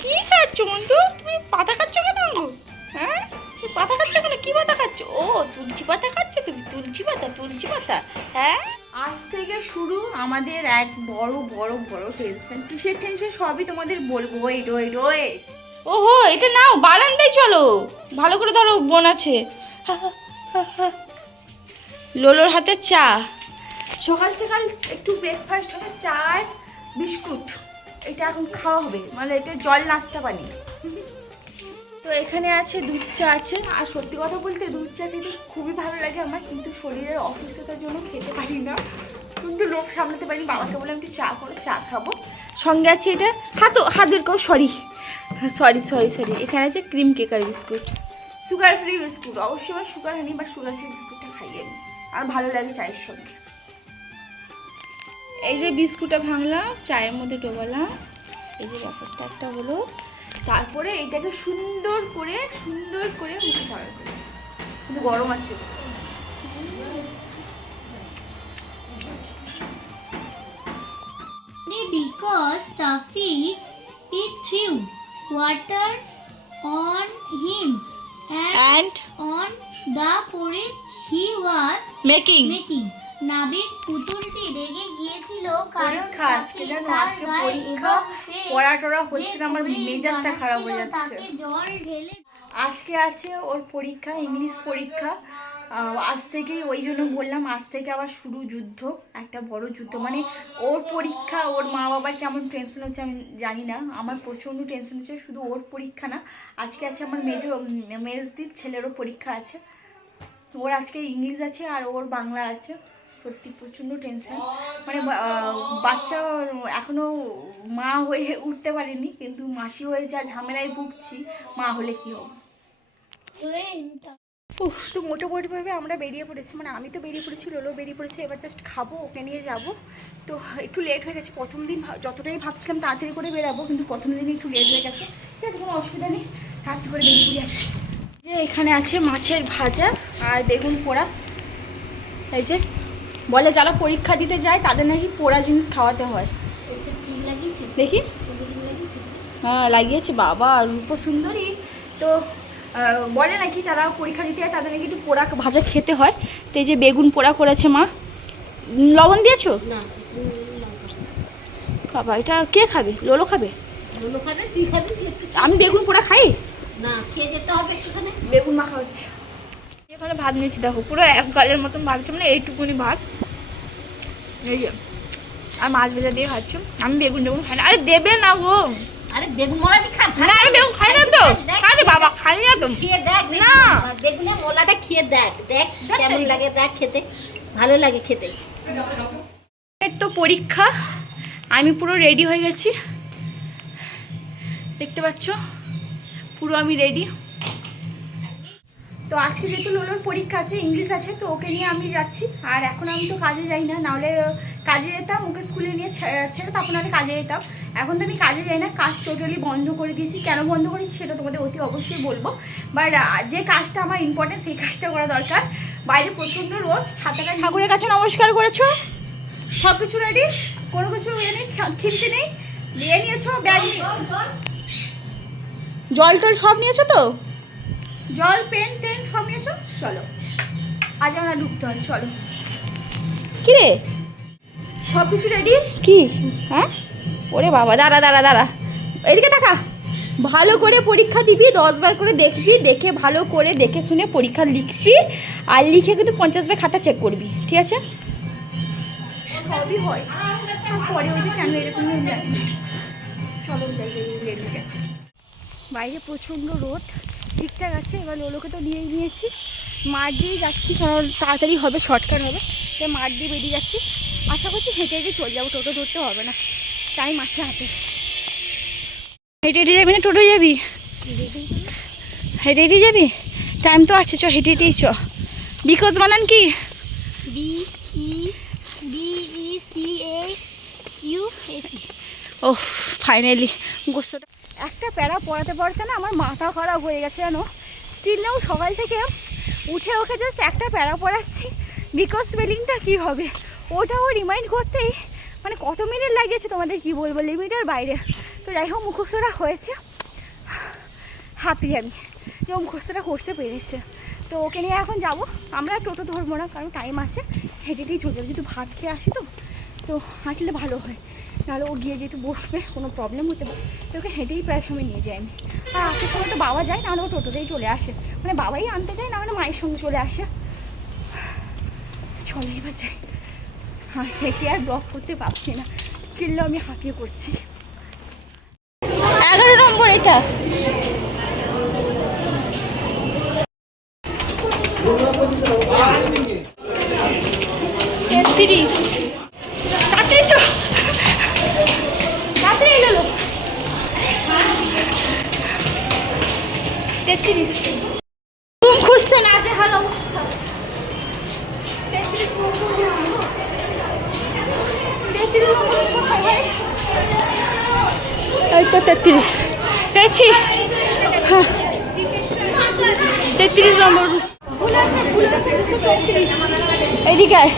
কি খাচ্ছ মন্টু তুমি পাতা খাচ্ছ কেন? হ্যাঁ? পাতা খাচ্ছ কেন? কি পাতা খাচ্ছ? ও, তুলসী পাতা খাচ্ছ তুমি? তুলসী পাতা তুলসী পাতা। হ্যাঁ? আজ থেকে শুরু আমাদের এক বড় বড় বড় টেনশন কিসের টেনশন সবই তোমাদের বলব। ওয়েট ওয়েট ওয়েট ওহো, এটা নাও, বারান্দায় চলো। ভালো করে ধরো, বোন আছে। লোলোর হাতে চা। সকাল সকাল একটু ব্রেকফাস্ট হবে, চা বিস্কুট। এটা এখন খাওয়া হবে মানে এটা জল নাস্তা পানি তো এখানে আছে দুধ চা আছে, আর সত্যি কথা বলতে দুধ চা খেতে খুবই ভালো লাগে আমার, কিন্তু শরীরের অসুস্থতার জন্য খেতে পারি না। কিন্তু লোক সামলাতে পারি বাবাকে বলে একটু চা করে, চা খাব। সঙ্গে আছে এটা হাত বের করো সরি সরি সরি সরি এখানে আছে ক্রিম কেকার বিস্কুট। Sugar free biscuit. অবশ্যই আমার সুগার হানি বা সুগার ফ্রি বিস্কুটটা খাই আমি আর ভালো লাগে চায়ের সঙ্গে। এই যে বিস্কুটটা ভাঙলাম, চায়ের মধ্যে ডোবালাম। এই যে ব্যাপারটা একটা হলো। তারপরে এটাকে সুন্দর করে সুন্দর করে মুখে চাল করে কিন্তু গরম আছে। Because Tuffy it threw water on him and and on the porridge he was making making. নাবিক পুতুলটি রেগে গিয়েছিল কারণ আজকে জানো আজকে পরীক্ষা এবং পড়া টড়া হচ্ছে না আমার মেজাজটা খারাপ হয়ে যাচ্ছে। জল ঢেলে আজকে আছে ওর পরীক্ষা ইংলিশ পরীক্ষা। আজ থেকেই ওই জন্য বললাম, আজ থেকে আবার শুরু যুদ্ধ, একটা বড় যুদ্ধ। মানে ওর পরীক্ষা, ওর মা বাবার কেমন টেনশন হচ্ছে আমি জানি না। আমার প্রচণ্ড টেনশন হচ্ছে, শুধু ওর পরীক্ষা না, আজকে আছে আমার মেজ মেজদির ছেলেরও পরীক্ষা আছে। ওর আজকে ইংলিশ আছে আর ওর বাংলা আছে। সত্যি প্রচণ্ড টেনশন মানে বাচ্চা এখনও মা হয়ে উঠতে পারেনি, কিন্তু মাসি হয়ে যা ঝামেলায় ভুগছি, মা হলে কি হবে? উফ তো মোটামুটিভাবে আমরা বেরিয়ে পড়েছি। মানে আমি তো বেরিয়ে পড়েছি লোলো বেরিয়ে পড়েছে এবার জাস্ট খাব ওকে নিয়ে যাব। তো একটু লেট হয়ে গেছে প্রথম দিন যতটাই ভাবছিলাম তাড়াতাড়ি করে বেরাবো কিন্তু প্রথম দিন একটু লেট হয়ে গেছে। ঠিক আছে কোনো অসুবিধা নেই তাড়াতাড়ি করে বেরিয়ে পড়ে আসি। যে এখানে আছে মাছের ভাজা আর বেগুন পোড়া। এই যে বলে যারা পরীক্ষা দিতে যায় তাদের নাকি পোড়া জিনিস খাওয়াতে হয়। দেখি। হ্যাঁ লাগিয়েছে বাবা রূপ সুন্দরী তো বলে নাকি যারা পরীক্ষা দিতে হয় তাদের নাকি একটু পোড়া ভাজা খেতে হয়। তো এই যে বেগুন পোড়া করেছে মা লবণ দিয়েছ? বাবা এটা কে খাবে? লোলো খাবে? আমি বেগুন পোড়া খাই? বেগুন মাখা হচ্ছে। এখানে ভাত নিয়েছি দেখো পুরো এক গালের মতন ভাত আছে মানে এইটুকুনি ভাত। এই যে আর মাছ ভেজা দিয়ে খাচ্ছি। আমি বেগুন বেগুন খাই না। আরে দেবে না গো। আরে বেগুন মোলা দি খা না আমি বেগুন খাই না তো। বাবা খাই না তো খেয়ে দেখ না। মোলাটা খেয়ে দেখ দেখ কেমন লাগে দেখ খেতে। ভালো লাগে খেতে। তো পরীক্ষা আমি পুরো রেডি হয়ে গেছি। দেখতে পাচ্ছ? পুরো আমি রেডি তো আজকে যেহেতু লোলোর পরীক্ষা আছে ইংলিশ আছে তো ওকে নিয়ে আমি যাচ্ছি। আর এখন আমি তো কাজে যাই না নাহলে কাজে যেতাম ওকে স্কুলে নিয়ে ছেড়ে তখন আমি কাজে যেতাম। এখন তো আমি কাজে যাই না কাজ টোটালি বন্ধ করে দিয়েছি। কেন বন্ধ করেছি সেটা তোমাদের অতি অবশ্যই বলব। বাট যে কাজটা আমার ইম্পর্টেন্ট সেই কাজটা করা দরকার। বাইরে প্রচণ্ড রোদ ছাতাটা ঠাকুরের কাছে নমস্কার করেছ? সব কিছু রেডি কোনো কিছু ইয়ে নেই খিমতি নেই? নিয়ে নিয়েছো ব্যাগ নিয়ে- জল টল সব নিয়েছো তো? জল পেন টেন সব নিয়েছো চলো। আজ আমরা ঢুকতে হয় চলো। কি রে সব কিছু রেডি কি? হ্যাঁ? ওরে বাবা দাঁড়া দাঁড়া দাঁড়া। এদিকে টাকা ভালো করে পরীক্ষা দিবি দশবার করে দেখবি দেখে ভালো করে দেখে শুনে পরীক্ষা লিখবি আর লিখে কিন্তু পঞ্চাশ বার খাতা চেক করবি ঠিক আছে? সবই হয়। পরে কেন এরকম চলো বাইরে প্রচণ্ড রোদ। ঠিকঠাক আছে এবার লোলোকে তো নিয়েই নিয়েছি। মাঠ দিয়েই যাচ্ছি কারণ তাড়াতাড়ি হবে শর্টকাট হবে। তাই মাঠ দিয়ে বেরিয়ে যাচ্ছি। আশা করছি হেঁটে হেঁটে চলে যাব টোটো ধরতে হবে না। টাইম আছে হাতে। হেঁটে হেঁটে যাবি না টোটো যাবি? হেঁটে হেঁটে যাবি? টাইম তো আছে চ হেঁটে হেঁটেই চ। বিকজ বানান কি? B E B E C A U A C. O finally গোস্তটা প্যারা পড়াতে পড়াতে না আমার মাথা খারাপ হয়ে গেছে জানো? স্টিল নাও সকাল থেকে উঠে ওকে জাস্ট একটা প্যারা পড়াচ্ছি। বিকজ স্পেলিংটা কী হবে? ওটাও রিমাইন্ড করতেই মানে কত মিনিট লাগিয়েছে তোমাদের কি বলব? লিমিটের বাইরে। তো যাই হোক, মুখস্থটা হয়েছে। হ্যাপি আমি। যে ও মুখস্থটা করতে পেরেছে। তো ওকে নিয়ে এখন যাব। আমরা টোটো ধরবো না, কারণ টাইম আছে। হেঁটে হেঁটেই চলে যাব। যেহেতু ভাত খেয়ে আসি তো। তো হাঁটলে ভালো হয়। নাহলে ও গিয়ে যেহেতু বসবে, কোনো প্রবলেম হতে পারে। তো ওকে হেঁটেই প্রায় সময় নিয়ে যাই আমি। আর আসার সময় তো বাবা যায়, নাহলে ও টোটোতেই চলে আসে। মানে বাবাই আনতে যায় মানে মায়ের সঙ্গে চলে আসে। চলে এবার যাই। হ্যাঁ হেঁটে আর ব্লক করতে পারছি না। স্টিলও আমি হাঁপিয়ে পড়ছি। এগারো নম্বর এটা। তেত্রিশ। রুম খুঁজতে না যে হাল অবস্থা। এই তো তেত্রিশ। পেয়েছি। হ্যাঁ। তেত্রিশ নম্বর। এদিকে আয়।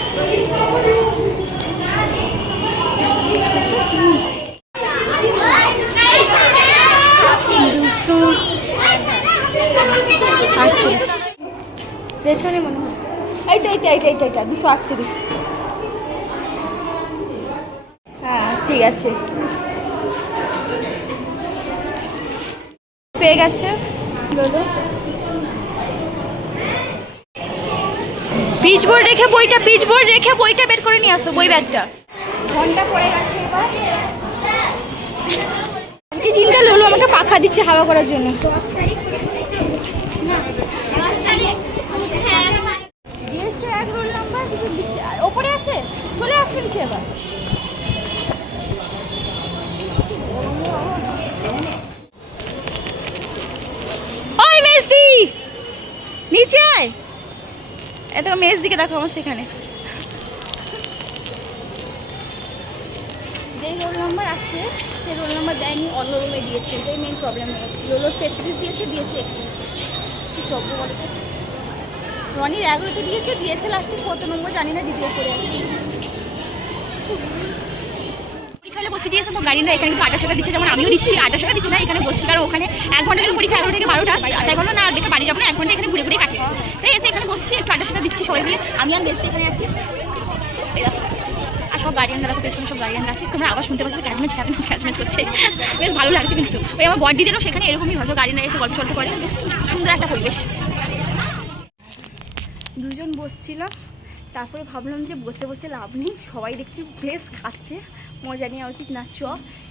দুশো আটত্রিশ পেছনে মনে হয়। এইটা এইটা এইটা এইটা এইটা দুশো আটত্রিশ। হ্যাঁ ঠিক আছে। পেয়ে গেছে? পিচ বোর্ড রেখে বইটা পিচ বোর্ড রেখে বইটা বের করে নিয়ে আসো বই ব্যাগটা। ঘণ্টা পড়ে গেছে এবার। কি চিন্তা হলো আমাকে পাখা দিচ্ছে হাওয়া করার জন্য দিয়েছে এক রোল নাম্বার কিন্তু দিচ্ছে আর ওপরে আছে ওই মেজদি নিচে আয়। এত মেজ দিকে দেখো আমার সেখানে। যেই রোল নাম্বার আছে, সেই রোল নাম্বার দেয়নি, অন্য রুমে দিয়েছে। এটাই মেন প্রবলেম হয়েছে লোলোর তেত্রিশ দিয়েছে দিয়েছে কি চব্য বলো রনির এগারোতে দিয়েছে দিয়েছে লাস্টে কত নম্বর জানি না দ্বিতীয় করে আছে। পরীক্ষা বসে দিয়েছে তো গাড়িটা এখানে কিন্তু টাকা দিচ্ছে, যেমন আমিও দিচ্ছি টাকা দিচ্ছি না, এখানে বসছি, কারণ ওখানে এক ঘণ্টা জন্য পরীক্ষা এগারো থেকে বারোটা, তাই বলল না দেখে বাড়ি যাব না, এক ঘণ্টা এখানে ঘুরে ঘুরে কাটে। তাই এসে এখানে বসছি, একটু টাকা দিচ্ছি সবাই মিলে, আমি আর মেসতে এখানে আছি। আর সব গার্ডিয়ানরা দেখো পেছনে সব গার্ডিয়ানরা আছে, তোমরা আবার শুনতে পাচ্ছ ক্যাচমেচ ক্যাচমেচ ক্যাচমেচ করছে। বেশ ভালো লাগছে কিন্তু। ওই আমার বডিদেরও সেখানে এরকমই হয় গার্ডিয়ানরা এসে গল্প সল্প করে, বেশ সুন্দর একটা পরিবেশ। দুজন বসছিলাম তারপরে ভাবলাম যে বসে বসে লাভ নেই, সবাই দেখছি বেশ খাচ্ছে, মজা নেওয়া উচিত না, চ।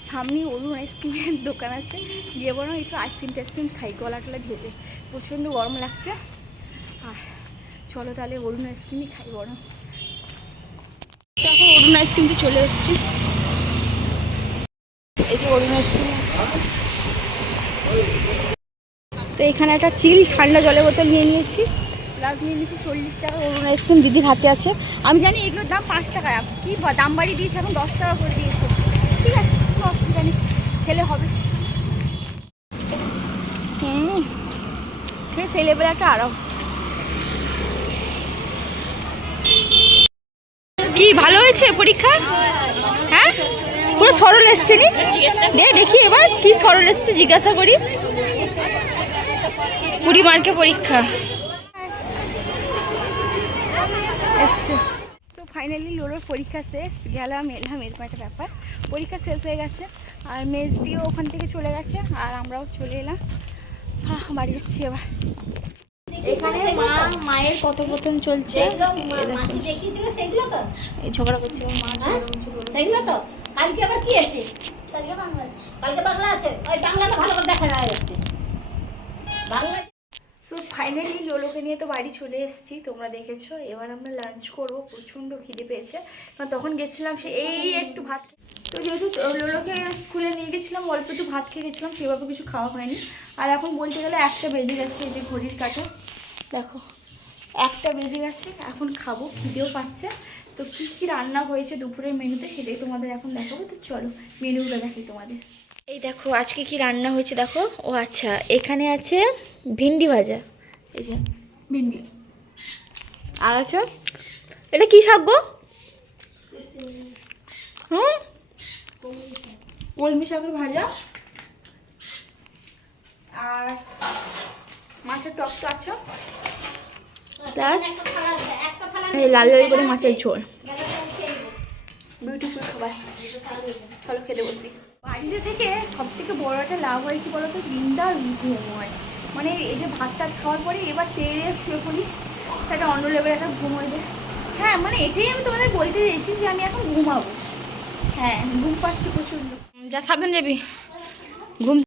সামনে অরুণ আইসক্রিমের দোকান আছে, গিয়ে বরং একটু আইসক্রিম টাইসক্রিম খাই, গলা টলা ভেজে। প্রচণ্ড গরম লাগছে। আর চলো তাহলে অরুণ আইসক্রিমই খাই বরং। তো এখন অরুণ আইসক্রিমতে চলে এসেছি। এই যে অরুণ আইসক্রিম তো এখানে একটা চিল ঠান্ডা জলের বোতল নিয়ে নিয়েছি। প্লাস নিয়ে নিয়েছি চল্লিশ টাকা অরুণ আইসক্রিম দিদির হাতে আছে। আমি জানি এগুলোর দাম পাঁচ টাকা। কি দাম বাড়িয়ে দিয়েছে, এখন দশ টাকা করে দিয়েছে। ঠিক আছে, কোনো অসুবিধা নেই। খেলে হবে। হুম সেই লেভেলে একটা আরাম। কি, ভালো হয়েছে পরীক্ষা? হ্যাঁ? পুরো সরল এসছে নি? দে, দেখি এবার কি সরল এসছে, জিজ্ঞাসা করি। কুড়ি মার্কে পরীক্ষা এসছে তো ফাইনালি লোলোর পরীক্ষা শেষ গেলাম এলাম এরকম একটা ব্যাপার। পরীক্ষা শেষ হয়ে গেছে আর মেজ দিয়েও ওখান থেকে চলে গেছে আর আমরাও চলে এলাম। হ্যাঁ বাড়ি যাচ্ছি এবার। এখানে মা মায়ের কথোপকথন চলছে। মাসি দেখিয়েছিল সেগুলো তো? এই ঝগড়া করছে মা? সেগুলো তো? কালকে আবার কি আছে? কালকে বাংলা আছে। কালকে বাংলা আছে? ওই বাংলাটা ভালো করে দেখা যাচ্ছে বাংলা সো ফাইনালি লোলোকে নিয়ে তো বাড়ি চলে এসেছি, তোমরা দেখেছ। এবার আমরা লাঞ্চ করব, প্রচণ্ড খিদে পেয়েছে। কারণ তখন গেছিলাম সে এই একটু ভাত তো যেহেতু লোলোকে স্কুলে নিয়ে গেছিলাম, অল্প একটু ভাত খেয়ে গেছিলাম, সেভাবে কিছু খাওয়া হয়নি। আর এখন বলতে গেলে একটা বেজে গেছে, এই যে ঘড়ির কাটা। দেখো, একটা বেজে গেছে, এখন খাব, খিদেও পাচ্ছে। তো কী কী রান্না হয়েছে দুপুরের মেনুতে, সেটাই তোমাদের এখন দেখাবো। তো চলো, মেনুগুলো দেখি তোমাদের। এই দেখো আজকে কি রান্না হয়েছে দেখো? ও আচ্ছা এখানে আছে ভিন্ডি ভাজা। এই যে ভিন্ডি। আর আছে? এটা কি শাক গো? হুম? কলমি শাকের ভাজা। আর মাছের টক তো আছে। প্লাস এই লাল লাল করে মাছের ঝোল। বিউটিফুল খাবার। চলো খেতে বসি। বাড়িতে থেকে সব থেকে বড় একটা লাভ হয় কি বলতো? বিন্দাস ঘুম হয়। মানে এই যে ভাত টাত খাওয়ার পরে এবার তেড়ে শুয়ে পড়ি, সেটা অন্য লেভেল একটা ঘুম হয়ে যায় হ্যাঁ মানে এটাই আমি তোমাদের বলতে চাইছি যে আমি এখন ঘুমাবো। হ্যাঁ ঘুম পাচ্ছি প্রচুর যা সাবধান যাবি ঘুম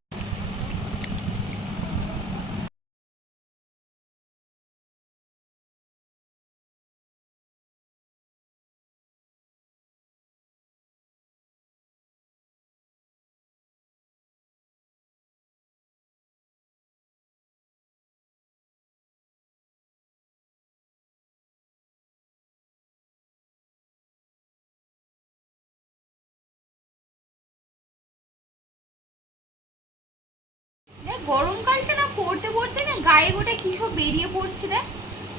গরমকালটা না পড়তে পড়তে না গায়ে গোটা কি সব বেরিয়ে পড়ছে দেখ।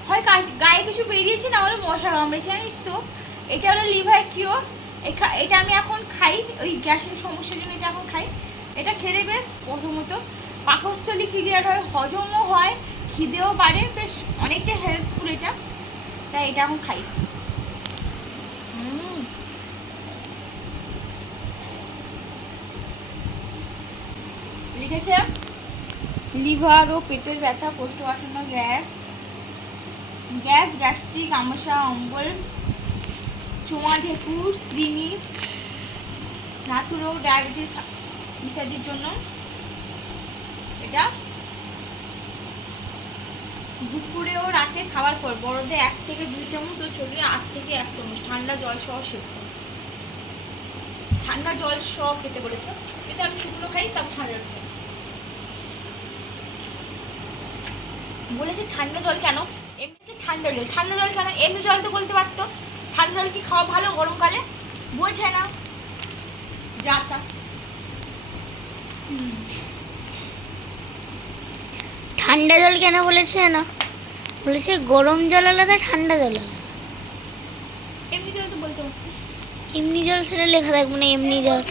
হয় গায়ে কিছু বেরিয়েছে না হলে মশা কামড়েছে জানিস তো। এটা হলো লিভার কিওর। এটা আমি এখন খাই, ওই গ্যাসের সমস্যার জন্য এটা এখন খাই। এটা খেলে বেশ প্রথমত পাকস্থলী ক্লিয়ার হয়, হজমও হয়, খিদেও বাড়ে, বেশ অনেকটা হেল্পফুল এটা। তাই এটা এখন খাই। লিখেছে লিভার ও পেটের ব্যথা কোষ্ঠকাঠিন্য গ্যাস গ্যাস, গ্যাস্ট্রিক আমসা অম্বল, চোয়া, ঢেকুর, কৃমি ধাতু ডায়াবেটিস ইত্যাদির জন্য এটা দুপুরে ও রাতে খাওয়ার পর, বড়দের এক থেকে দুই চামচ ও ছোটদের আট থেকে এক চামচ। ঠান্ডা জল সহ সেদ্ধ। ঠান্ডা জল সহ খেতে বলেছে। কিন্তু আমি শুকনো খাই তাও ঠান্ডা খাই। বলেছে ঠান্ডা জল কেন? এমনি ঠান্ডা জল। ঠান্ডা জল কেন? এমনি জল তো বলতে পারতো। ঠান্ডা জল কি খাওয়া ভালো গরমকালে? বোঝে না। যা তা। ঠান্ডা জল কেন বলেছে না? বলেছে গরম জল আলাদা ঠান্ডা জল আলাদা। এমনি জল তো বলতে পারতো। এমনি জল সেটা লেখা থাকবে না এমনি জল।